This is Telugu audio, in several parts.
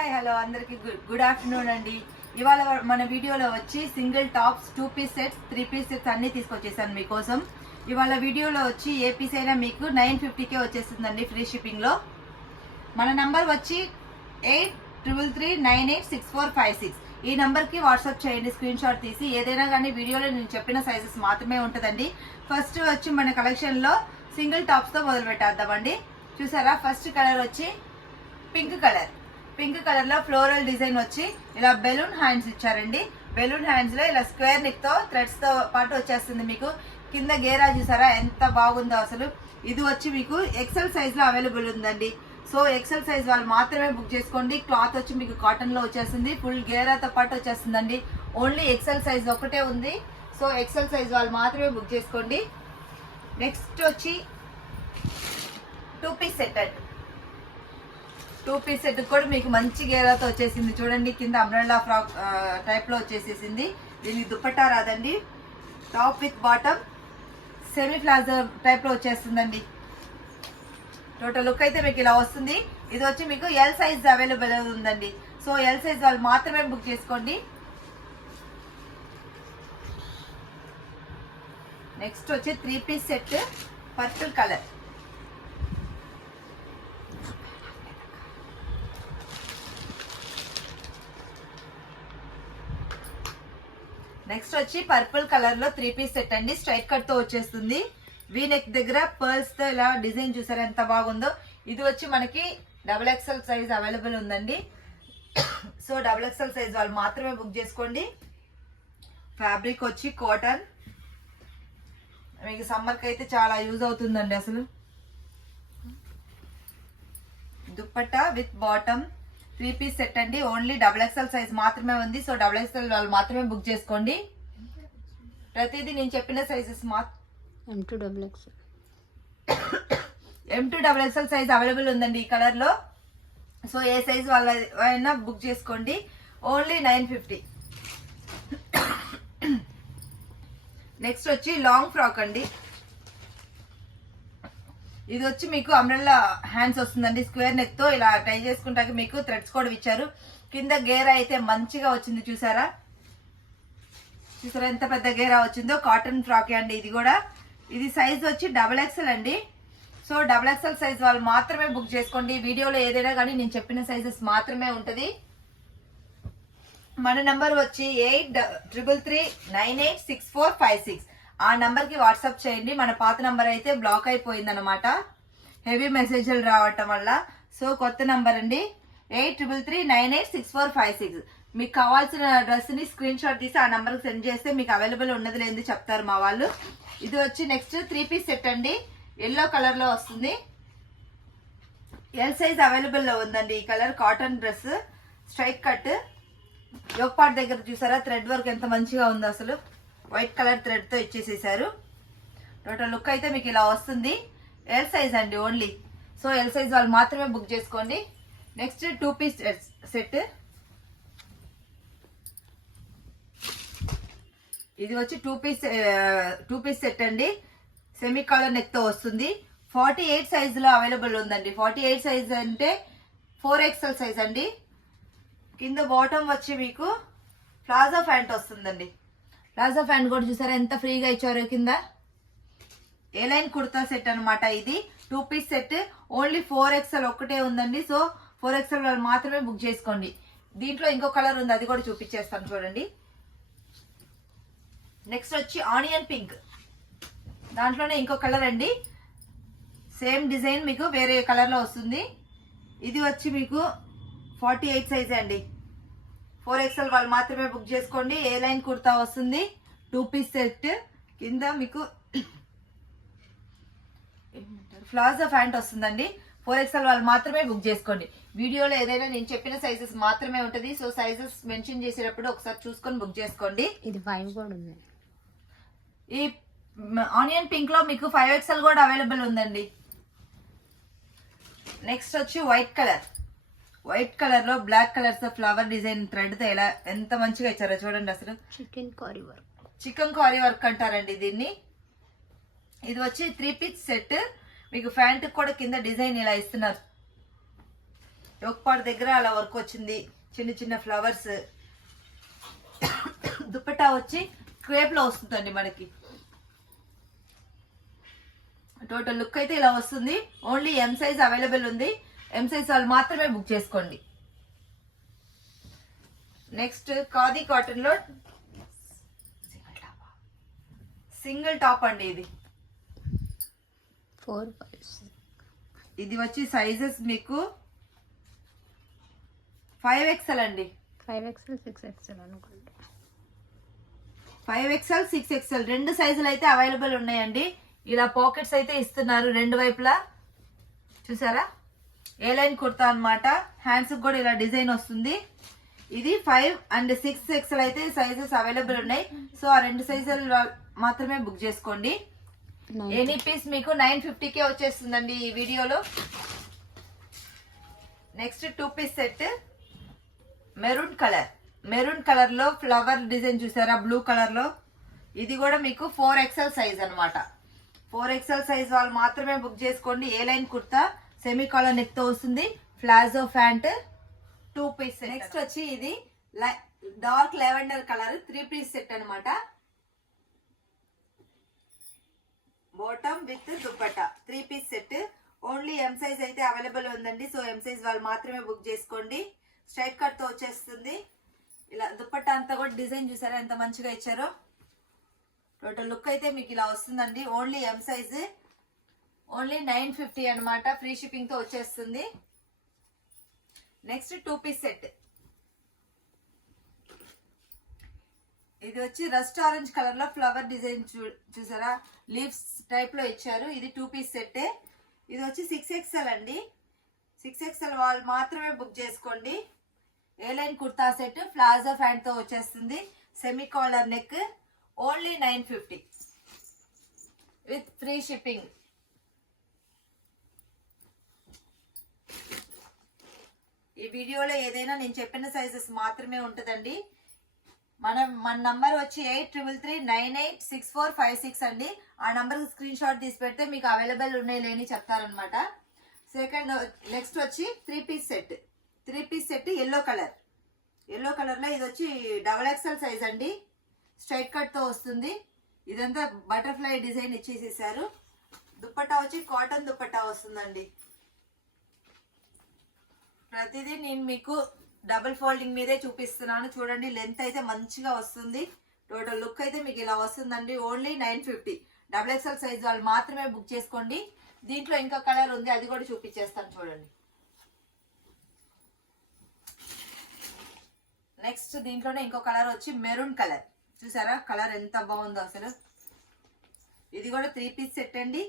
హాయ్ హలో అందరికి గుడ్ ఆఫ్టర్నూన్ అండి. ఇవాళ మన వీడియోలో వచ్చి single tops 2 piece sets 3 piece sets అన్ని తీసుకొచ్చేసాను మీకోసం. ఇవాళ వీడియోలో వచ్చి ఏ పీస్ అయినా మీకు 950కే వచ్చేస్తుందండి ఫ్రీ షిప్పింగ్లో. మన నంబర్ వచ్చి 83398646. ఈ నంబర్కి వాట్సాప్ చేయండి స్క్రీన్ షాట్ తీసి. ఏదైనా కానీ వీడియోలో నేను చెప్పిన సైజెస్ మాత్రమే ఉంటుందండి. ఫస్ట్ వచ్చి మన కలెక్షన్లో సింగిల్ టాప్స్తో మొదలు పెట్టేద్దామండి. చూసారా, ఫస్ట్ కలర్ వచ్చి పింక్ కలర్. పింక్ కలర్ లో ఫ్లోరల్ డిజైన్ వచ్చి ఇలా బెలూన్ హ్యాండ్స్ ఇచ్చారండి. బెలూన్ హ్యాండ్స్ లో ఇలా స్క్వేర్ నెక్ తో థ్రెడ్స్ తో పాటు వచ్చేస్తుంది. మీకు కింద గేరా చూసారా ఎంత బాగుందో అసలు. ఇది వచ్చి మీకు ఎక్సెల్ సైజ్ లో అవైలబుల్ ఉందండి. సో ఎక్సెల్ సైజ్ వాళ్ళు మాత్రమే బుక్ చేసుకోండి. క్లాత్ వచ్చి మీకు కాటన్ లో వచ్చేస్తుంది, ఫుల్ గేరాతో పాటు వచ్చేస్తుందండి. ఓన్లీ ఎక్సెల్ సైజ్ ఒకటే ఉంది. సో ఎక్సెల్ సైజ్ వాళ్ళు మాత్రమే బుక్ చేసుకోండి. నెక్స్ట్ వచ్చి 2 పీస్ సెట్ అండి. 2 పీస్ సెట్ కూడా మీకు మంచి గేరాతో వచ్చేసింది. చూడండి, కింద అంబ్రెల్లా ఫ్రాక్ టైప్ లో వచ్చేసేసింది. దీనికి దుపట్టా రాదండి. Top with bottom semi palazzo type లో వచ్చేస్తుందండి. టోటల్ లుక్ అయితే మీకు ఇలా వస్తుంది. ఇది వచ్చి మీకు ఎల్ సైజ్ అవైలబుల్ ఉందండి. సో ఎల్ సైజ్ వాళ్ళు మాత్రమే బుక్ చేసుకోండి. నెక్స్ట్ వచ్చి 3 piece set purple colour. Next వచ్చి పర్పుల్ కలర్ లో 3 పీస్ సెట్ అండి. స్ట్రైట్ కట్ తో వచ్చేస్తుంది. వీ నెక్ దగ్గర పర్ల్స్ తో ఇలా డిజైన్ చూసారా ఎంత బాగుందో. ఇది వచ్చి మనకి XXL సైజ్ అవైలబుల్ ఉందండి. సో XXL సైజ్ వాళ్ళు మాత్రమే బుక్ చేసుకోండి. ఫ్యాబ్రిక్ వచ్చి కాటన్. మీకు సమ్మర్ కి అయితే చాలా యూజ్ అవుతుందండి అసలు. Dupatta with bottom 3 piece set అండి. ఓన్లీ XXL సైజ్ మాత్రమే ఉంది. సో XXL వాళ్ళు మాత్రమే బుక్ చేసుకోండి. ప్రతిదీ నేను చెప్పిన సైజెస్ M2XXL సైజ్ అవైలబుల్ ఉందండి ఈ కలర్ లో. సో ఏ సైజ్ వాళ్ళైనా బుక్ చేసుకోండి. ఓన్లీ 950. నెక్స్ట్ వచ్చి లాంగ్ ఫ్రాక్ అండి. ఇది వచ్చి మీకు అంబ్రెల్లా హ్యాండ్స్ వస్తుందండి. స్క్వేర్ నెక్ తో ఇలా టై చేసుకుంటాక మీకు థ్రెడ్స్ కూడా ఇచ్చారు. కింద గేరా అయితే మంచిగా వచ్చింది. చూసారా ఎంత పెద్ద గేరా వచ్చిందో. కాటన్ ఫ్రాక్ అండి ఇది కూడా. ఇది సైజ్ వచ్చి XXL అండి. సో XXL సైజ్ వాళ్ళు మాత్రమే బుక్ చేసుకోండి. వీడియోలో ఏదైనా కానీ నేను చెప్పిన సైజెస్ మాత్రమే ఉంటది. మన నంబర్ వచ్చి 83398646. ఆ నంబర్ కి వాట్సాప్ చేయండి. మన పాత నంబర్ అయితే బ్లాక్ అయిపోయింది అనమాట, హెవీ మెసేజ్లు రావటం వల్ల. సో కొత్త నంబర్ అండి 83398646. మీకు కావాల్సిన డ్రెస్ ని స్క్రీన్ షాట్ తీసి ఆ నంబర్ కి సెండ్ చేస్తే మీకు అవైలబుల్ ఉన్నది లేని చెప్తారు మా వాళ్ళు. ఇది వచ్చి నెక్స్ట్ 3 పీస్ సెట్ అండి. ఎల్లో కలర్ లో వస్తుంది. ఎల్ సైజ్ అవైలబుల్ లో ఉందండి ఈ colour. Cotton dress straight cut. Yoke part దగ్గర చూసారా థ్రెడ్ వర్క్ ఎంత మంచిగా ఉందో అసలు. వైట్ కలర్ థ్రెడ్ తో ఇచ్చేసేసారు. టోటల్ లుక్ అయితే మీకు ఇలా వస్తుంది. ఎల్ సైజ్ అండి ఓన్లీ. సో ఎల్ సైజ్ వాళ్ళు మాత్రమే బుక్ చేసుకోండి. Next 2 piece set. ఇది వచ్చి 2 పీస్ సెట్ అండి. సెమీ కాలర్ నెక్ తో వస్తుంది. 48 సైజ్ లో అవైలబుల్ ఉందండి. 48 సైజ్ అంటే 4XL సైజ్ అండి. కింద బాటమ్ వచ్చి మీకు ప్లాజో ప్యాంట్ వస్తుందండి. ప్లాజో ప్యాంట్ కూడా చూసారా ఎంత ఫ్రీగా ఇచ్చారు. కింద ఏ లైన్ కుర్తా సెట్ అనమాట ఇది. 2 పీస్ సెట్. ఓన్లీ 4XL ఒక్కటే ఉందండి. సో 4XL వాళ్ళు మాత్రమే బుక్ చేసుకోండి. దీంట్లో ఇంకో కలర్ ఉంది, అది కూడా చూపించేస్తాను చూడండి. నెక్స్ట్ వచ్చి ఆనియన్ పింక్. దాంట్లోనే ఇంకో కలర్ అండి. సేమ్ డిజైన్ మీకు వేరే కలర్ లో వస్తుంది. ఇది వచ్చి మీకు 48 సైజ్ అండి. 4XL వాళ్ళు మాత్రమే బుక్ చేసుకోండి. ఏ లైన్ కుర్తా వస్తుంది. 2 పీస్ సెట్. కింద మీకు ప్లాజో ప్యాంట్ వస్తుందండి. 4XL వాళ్ళు మాత్రమే బుక్ చేసుకోండి. వీడియోలో ఏదైనా నేను చెప్పిన సైజెస్ మాత్రమే ఉంటది. సో సైజెస్ మెన్షన్ చేసేటప్పుడు ఒకసారి చూసుకొని బుక్ చేసుకోండి. ఇది 5 కూడా ఉంది. ఈ ఆనియన్ పింక్ లో మీకు 5XL కూడా అవైలబుల్ ఉందండి. నెక్స్ట్ వచ్చి వైట్ కలర్. వైట్ కలర్ లో black colours flower design thread తో ఎలా ఎంత మంచిగా ఇచ్చారో చూడండి అసలు. చికెన్ కారీ వర్క్ అంటారండి దీన్ని. ఇది వచ్చి 3 పీస్ సెట్. మీకు ప్యాంట్ కూడా కింద డిజైన్ ఇలా ఇస్తున్నారు. యోగపాడు దగ్గర అలా వర్క్ వచ్చింది, చిన్న చిన్న ఫ్లవర్స్. దుపట్టా వచ్చి క్రేప్ లో వస్తుందండి మనకి. టోటల్ లుక్ అయితే ఇలా వస్తుంది. ఓన్లీ ఎం సైజ్ అవైలబుల్ ఉంది. ఎం సైజ్ వాళ్ళు మాత్రమే బుక్ చేసుకోండి. నెక్స్ట్ ఖాదీ కాటన్ లో సింగిల్ టాప్ అండి. ఇది 4, 5. ఇది వచ్చి సైజెస్ మీకు 5XL అండి. 5XL, 6XL అనుకుంటా. 5XL, 6XL రెండు సైజులు అయితే అవైలబుల్ ఉన్నాయండి. ఇలా పాకెట్స్ అయితే ఇస్తున్నారు రెండు వైపులా. చూసారా, ఏ లైన్ కుర్తా అనమాట. హ్యాండ్స్ కూడా ఇలా డిజైన్ వస్తుంది. ఇది 5 and 6XL అయితే సైజెస్ అవైలబుల్ ఉన్నాయి. సో ఆ రెండు సైజులు మాత్రమే బుక్ చేసుకోండి. ఎనీ పీస్ మీకు 950కే వచ్చేస్తుందండి ఈ వీడియోలో. Next 2 piece set maroon colour లో ఫ్లవర్ డిజైన్ చూసారా, బ్లూ కలర్ లో. ఇది కూడా మీకు 4XL సైజ్ అనమాట. 4XL సైజ్ వాళ్ళు మాత్రమే బుక్ చేసుకోండి. A line kurta, semi collar neck తో వస్తుంది, ప్లాజో ప్యాంట్, 2 పీస్. నెక్స్ట్ వచ్చి ఇది dark lavender colour 3 piece set అనమాట. Bottom with dupatta 3 piece set. Only M size అయితే అవైలబుల్ ఉందండి. సో ఎం సైజ్ వాళ్ళు మాత్రమే బుక్ చేసుకోండి. స్ట్రైట్ కట్ తో వచ్చేస్తుంది. ఇలా దుపట్టా అంతా కూడా డిజైన్ చూసారా ఎంత మంచిగా ఇచ్చారో. టోటల్ లుక్ అయితే మీకు ఇలా వస్తుందండి. ఓన్లీ ఎం సైజ్, ఓన్లీ 950 అనమాట. ఫ్రీ షిప్పింగ్ తో వచ్చేస్తుంది. Next 2 piece set. ఇది వచ్చి రస్ట్ ఆరెంజ్ కలర్ లో ఫ్లవర్ డిజైన్ చూసారా, లీవ్స్ టైప్ లో ఇచ్చారు. ఇది 2 పీస్ సెట్. ఇది వచ్చి 6XL అండి. 6XL వాళ్ళు మాత్రమే బుక్ చేసుకోండి. A line kurta set, palazzo pant తో వచ్చేస్తుంది, semi collar neck. Only 950 with free shipping. ఈ వీడియోలో ఏదైనా నేను చెప్పిన సైజెస్ మాత్రమే ఉంటుందండి. మన నంబర్ వచ్చి 83398645 అండి. ఆ నంబర్ స్క్రీన్ షాట్ తీసి పెడితే మీకు అవైలబుల్ ఉన్నాయి లేని చెప్తారనమాట. సెకండ్ నెక్స్ట్ వచ్చి 3 piece set. 3 piece set yellow colour లో ఇది వచ్చి XXL సైజ్ అండి. స్ట్రైట్ కట్ తో వస్తుంది. ఇదంతా బటర్ఫ్లై డిజైన్ ఇచ్చేసేసారు. దుపట్టా వచ్చి కాటన్ దుపట్టా వస్తుందండి. ప్రతిదీ నేను మీకు డబుల్ ఫోల్డింగ్ మీదే చూపిస్తున్నాను. చూడండి, లెంత్ అయితే మంచిగా వస్తుంది. టోటల్ లుక్ అయితే మీకు ఇలా వస్తుందండి. ఓన్లీ 950. XXL సైజ్ వాళ్ళు మాత్రమే బుక్ చేసుకోండి. దీంట్లో ఇంకా కలర్ ఉంది, అది కూడా చూపించేస్తాను చూడండి. నెక్స్ట్ దీంట్లోనే ఇంకో కలర్ వచ్చి మెరూన్ కలర్. చూసారా కలర్ ఎంత బాగుందో అసలు. ఇది కూడా 3 పీస్ సెట్ అండి.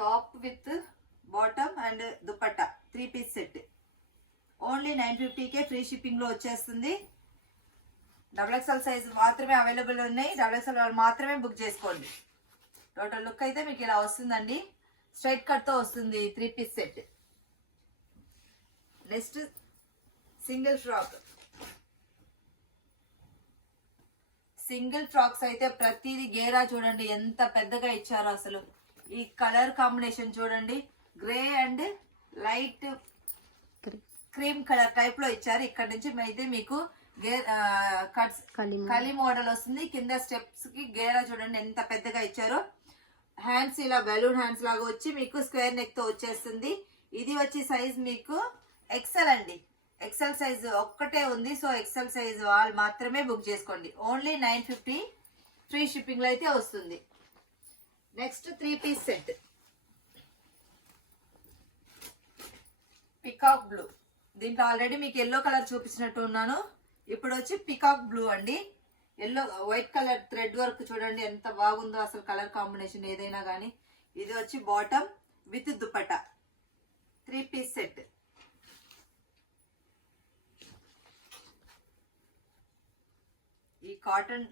Top with bottom and dupatta 3 piece set. Only 950కే ఫ్రీ షిప్పింగ్ లో వచ్చేస్తుంది. XXL సైజ్ మాత్రమే అవైలబుల్ ఉన్నాయి. XXL వాళ్ళు మాత్రమే బుక్ చేసుకోండి. టోటల్ లుక్ అయితే మీకు ఇలా వస్తుందండి. స్ట్రైట్ కట్ తో వస్తుంది 3 piece set. Next single frocks అయితే ప్రతిదీ గేరా చూడండి ఎంత పెద్దగా ఇచ్చారో అసలు. ఈ కలర్ కాంబినేషన్ చూడండి, grey and light cream colour type లో ఇచ్చారు. ఇక్కడ నుంచి అయితే మీకు కలి మోడల్ వస్తుంది. కింద స్టెప్స్ కి గేరా చూడండి ఎంత పెద్దగా ఇచ్చారో. హ్యాండ్స్ ఇలా బెలూన్ హ్యాండ్స్ లాగా వచ్చి మీకు స్క్వేర్ నెక్ తో వచ్చేస్తుంది. ఇది వచ్చి సైజ్ మీకు XL అండి. XL సైజ్ ఒక్కటే ఉంది. సో XL సైజ్ వాళ్ళు మాత్రమే బుక్ చేసుకోండి. ఓన్లీ 950 ఫ్రీ షిప్పింగ్ లో అయితే వస్తుంది. Next 3 piece set peacock blue. దీంట్లో ఆల్రెడీ మీకు ఎల్లో కలర్ చూపించినట్టు ఉన్నాను. ఇప్పుడు వచ్చి పికాక్ బ్లూ అండి. Yellow white colour thread work చూడండి ఎంత బాగుందో అసలు కలర్ కాంబినేషన్ ఏదైనా కానీ. ఇది వచ్చి bottom with dupatta 3 piece set. ఈ కాటన్,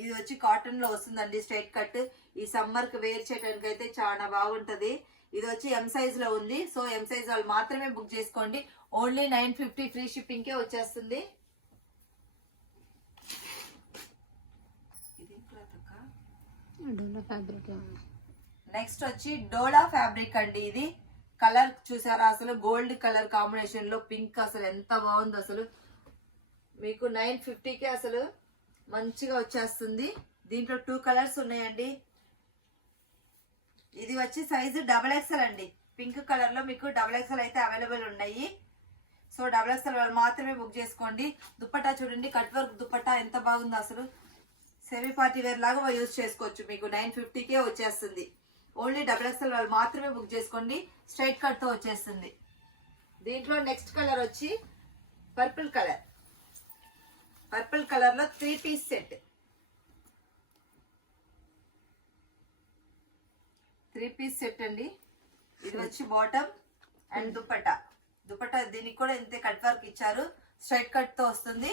ఇది వచ్చి కాటన్ లో వస్తుందండి స్ట్రైట్ కట్. ఈ సమ్మర్ కి వేర్ చేయడానికి అయితే చాలా బాగుంటది. ఇది వచ్చి ఎం సైజ్ లో ఉంది. సో ఎం సైజ్ వాళ్ళు మాత్రమే బుక్ చేసుకోండి. ఓన్లీ 950 ఫ్రీ షిప్పింగ్ కే వచ్చేస్తుంది. నెక్స్ట్ వచ్చి డోలా ఫ్యాబ్రిక్ అండి. ఇది కలర్ చూసారా అసలు గోల్డ్ కలర్ కాంబినేషన్ లో పింక్ అసలు ఎంత బాగుందో అసలు. మీకు 950కి అసలు మంచిగా వచ్చేస్తుంది. దీంట్లో 2 కలర్స్ ఉన్నాయండి. ఇది వచ్చి సైజు XXL అండి. పింక్ కలర్ లో మీకు XXL అయితే అవైలబుల్ ఉన్నాయి. సో XXL వాళ్ళు మాత్రమే బుక్ చేసుకోండి. దుపట్టా చూడండి, కట్ వర్క్ దుపట్టా ఎంత బాగుందో అసలు. సెమీ పార్టీ వేర్ లాగా యూజ్ చేసుకోవచ్చు. మీకు 950కే వచ్చేస్తుంది. ఓన్లీ XXL వాళ్ళు మాత్రమే బుక్ చేసుకోండి. స్ట్రైట్ కట్ తో వచ్చేస్తుంది. దీంట్లో నెక్స్ట్ కలర్ వచ్చి పర్పుల్ కలర్. పర్పుల్ కలర్ లో 3 పీస్ సెట్. 3 పీస్ సెట్ అండి. ఇది వచ్చి బాటమ్ అండ్ దుపట్టా. దుపట్టా దీనికి కూడా ఇంతే కట్ వర్క్ ఇచ్చారు. స్ట్రైట్ కట్ తో వస్తుంది.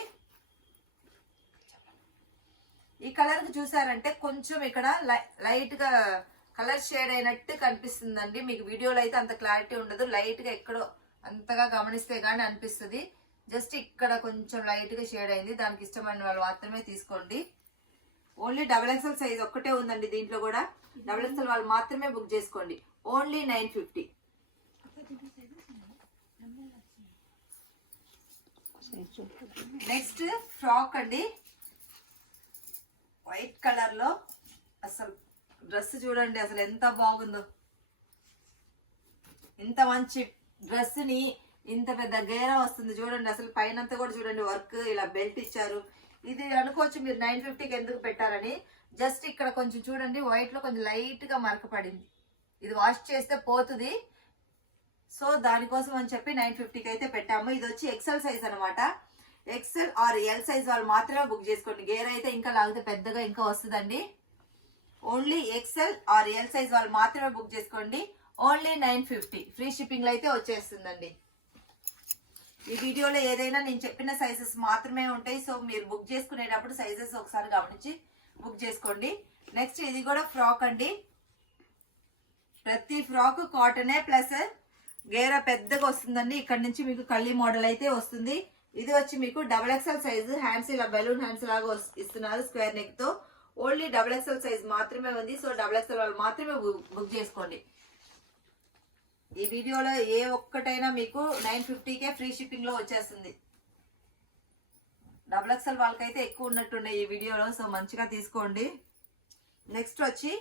ఈ కలర్ కి చూసారంటే కొంచెం ఇక్కడ లైట్ గా కలర్ షేడ్ అయినట్టు కనిపిస్తుందండి. మీకు వీడియోలో అయితే అంత క్లారిటీ ఉండదు. లైట్ గా ఎక్కడో అంతగా గమనిస్తే గానీ అనిపిస్తుంది. జస్ట్ ఇక్కడ కొంచెం లైట్ గా షేడ్ అయింది. దానికి ఇష్టమైన వాళ్ళు మాత్రమే తీసుకోండి. ఓన్లీ XXL సైజ్ ఒక్కటే ఉందండి. దీంట్లో కూడా XXL వాళ్ళు మాత్రమే బుక్ చేసుకోండి. ఓన్లీ 950. నెక్స్ట్ ఫ్రాక్ అండి. వైట్ కలర్ లో అసలు డ్రెస్ చూడండి అసలు ఎంత బాగుందో. ఇంత మంచి డ్రెస్ ని ఇంత పెద్ద గేరా వస్తుంది చూడండి. అసలు పైనంతా కూడా చూడండి వర్క్, ఇలా బెల్ట్ ఇచ్చారు. ఇది అనుకోవచ్చు మీరు 950కి ఎందుకు పెట్టారని. జస్ట్ ఇక్కడ కొంచెం చూడండి వైట్ లో కొంచెం లైట్ గా మరక పడింది. ఇది వాష్ చేస్తే పోతుంది. సో దానికోసం అని చెప్పి 950కి అయితే పెట్టాము. ఇది వచ్చి XL సైజ్ అనమాట. XL ఆర్ L సైజ్ వాళ్ళు మాత్రమే బుక్ చేసుకోండి. గేర్ అయితే ఇంకా లాగితే పెద్దగా ఇంకా వస్తుందండి. Only XL or L size వాళ్ళు మాత్రమే బుక్ చేసుకోండి. ఓన్లీ 950. ఫ్రీ షిప్పింగ్ లో అయితే వచ్చేస్తుందండి. ఈ వీడియోలో ఏదైనా నేను చెప్పిన సైజెస్ మాత్రమే ఉంటాయి. సో మీరు బుక్ చేసుకునేటప్పుడు సైజెస్ ఒకసారి గమనించి బుక్ చేసుకోండి. నెక్స్ట్ ఇది కూడా ఫ్రాక్ అండి. ప్రతి ఫ్రాక్ కాటనే ప్లస్ గేరా పెద్దగా వస్తుందండి. ఇక్కడ నుంచి మీకు కళ్ళీ మోడల్ అయితే వస్తుంది. ఇది వచ్చి మీకు XXL సైజు. హ్యాండ్స్ ఇలా బెలూన్ హ్యాండ్స్ లాగా ఇస్తున్నారు స్క్వేర్ నెక్ తో. ఓన్లీ XXL సైజ్ మాత్రమే ఉంది. సో XXL వాళ్ళు మాత్రమే బుక్ చేసుకోండి. ఈ వీడియోలో ఏ ఒక్కటైనా మీకు 950కే ఫ్రీ షిప్పింగ్ లో వచ్చేస్తుంది. XXL వాళ్ళకైతే ఎక్కువ ఉన్నట్టున్నాయి ఈ వీడియోలో. సో మంచిగా తీసుకోండి. నెక్స్ట్ వచ్చి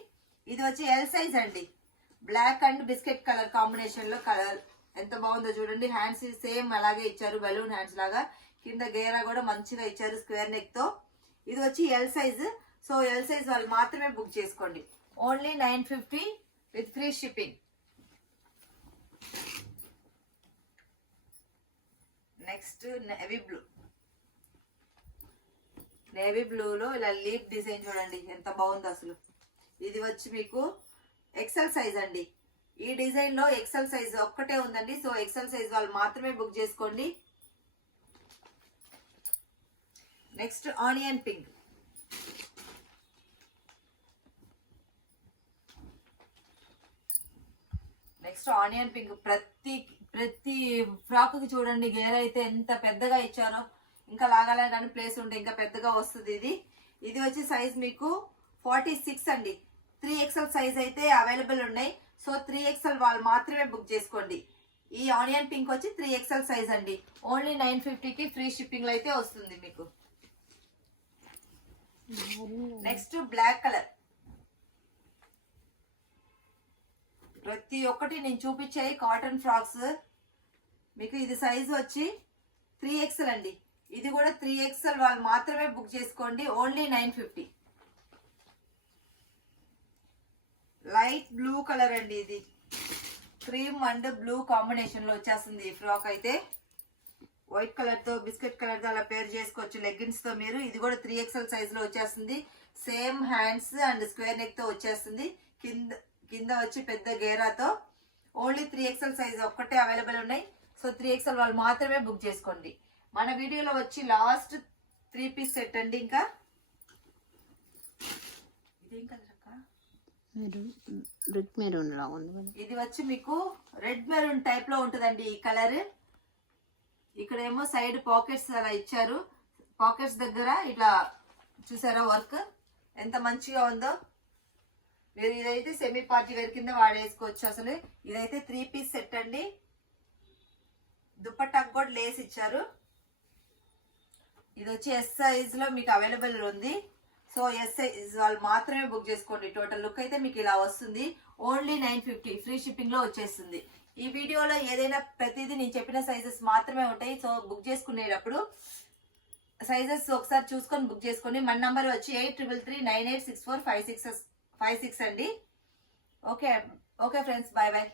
ఇది వచ్చి L సైజ్ అండి. Black and biscuit colour combination లో కలర్ ఎంత బాగుందో చూడండి. హ్యాండ్స్ సేమ్ అలాగే ఇచ్చారు బెలూన్ హ్యాండ్స్ లాగా. కింద గేరా కూడా మంచిగా ఇచ్చారు స్క్వేర్ నెక్ తో. ఇది వచ్చి L size. So L size వాళ్ళు మాత్రమే బుక్ చేసుకోండి. Only 950 with free shipping. Next navy blue. Navy బ్లూలో ఇలా లీఫ్ డిజైన్ చూడండి ఎంత బాగుందో అసలు. ఇది వచ్చి మీకు XL సైజ్ అండి. ఈ డిజైన్ లో XL సైజ్ ఒక్కటే ఉందండి. సో XL సైజ్ వాళ్ళు మాత్రమే బుక్ చేసుకోండి. Next onion pink. Next onion pink. ప్రతి ఫ్రాక్ కి చూడండి గేర్ అయితే ఎంత పెద్దగా ఇచ్చారో. ఇంకా లాగాలే కానీ ప్లేస్ ఉంటే ఇంకా పెద్దగా వస్తుంది. ఇది వచ్చి సైజ్ మీకు 46 అండి. 3XL సైజ్ అయితే అవైలబుల్ ఉన్నాయి. సో 3XL వాళ్ళు మాత్రమే బుక్ చేసుకోండి. ఈ ఆనియన్ పింక్ వచ్చి 3XL సైజ్ అండి. ఓన్లీ 950కి ఫ్రీ షిప్పింగ్ లో అయితే వస్తుంది మీకు. Next black colour. ప్రతి ఒక్కటి నేను చూపించాయి కాటన్ ఫ్రాక్స్. మీకు ఇది సైజ్ వచ్చి 3XL అండి. ఇది కూడా 3XL వాళ్ళు మాత్రమే బుక్ చేసుకోండి. ఓన్లీ 950. లైట్ బ్లూ కలర్ అండి. ఇది క్రీమ్ అండ్ బ్లూ కాంబినేషన్ లో వచ్చేస్తుంది ఈ ఫ్రాక్ అయితే. వైట్ కలర్ తో బిస్కెట్ కలర్ తో అలా పేర్ చేసుకోవచ్చు లెగ్గిన్స్ తో మీరు. ఇది కూడా 3XL సైజ్ లో వచ్చేస్తుంది. Same hands and square neck తో వచ్చేస్తుంది. కింద వచ్చి పెద్ద గేరాతో. ఓన్లీ 3XL సైజ్ ఒక్కటే అవైలబుల్ ఉన్నాయి. సో 3XL వాళ్ళు మాత్రమే బుక్ చేసుకోండి. మన వీడియోలో వచ్చి లాస్ట్ 3 పీస్ సెట్ అండి. ఇంకా ఇదేం కలర్ అక్క? రెడ్ మెరూన్ లా ఉంది. ఇది వచ్చి మీకు రెడ్ మెరూన్ టైప్ లో ఉంటుందండి ఈ కలర్. ఇక్కడేమో సైడ్ పాకెట్స్ అలా ఇచ్చారు. పాకెట్స్ దగ్గర ఇట్లా చూసారా వర్క్ ఎంత మంచిగా ఉందో. మీరు ఇదైతే సెమీ పార్టీ వేర్ కింద వాడేసుకోవచ్చు. అసలు ఇదైతే 3 పీస్ సెట్ అండి. దుపట్టాకు కూడా లేస్ ఇచ్చారు. ఇది వచ్చి ఎస్ సైజ్ లో మీకు అవైలబుల్ ఉంది. సో ఎస్ సైజ్ వాళ్ళు మాత్రమే బుక్ చేసుకోండి. టోటల్ లుక్ అయితే మీకు ఇలా వస్తుంది. ఓన్లీ 950 ఫ్రీ షిప్పింగ్ లో వచ్చేస్తుంది. ఈ వీడియోలో ఏదైనా ప్రతిదీ నేను చెప్పిన సైజెస్ మాత్రమే ఉంటాయి. సో బుక్ చేసుకునేటప్పుడు సైజెస్ ఒకసారి చూసుకొని బుక్ చేసుకోండి. మన నంబర్ వచ్చి 8333986456 అండి. Okay friends, bye bye.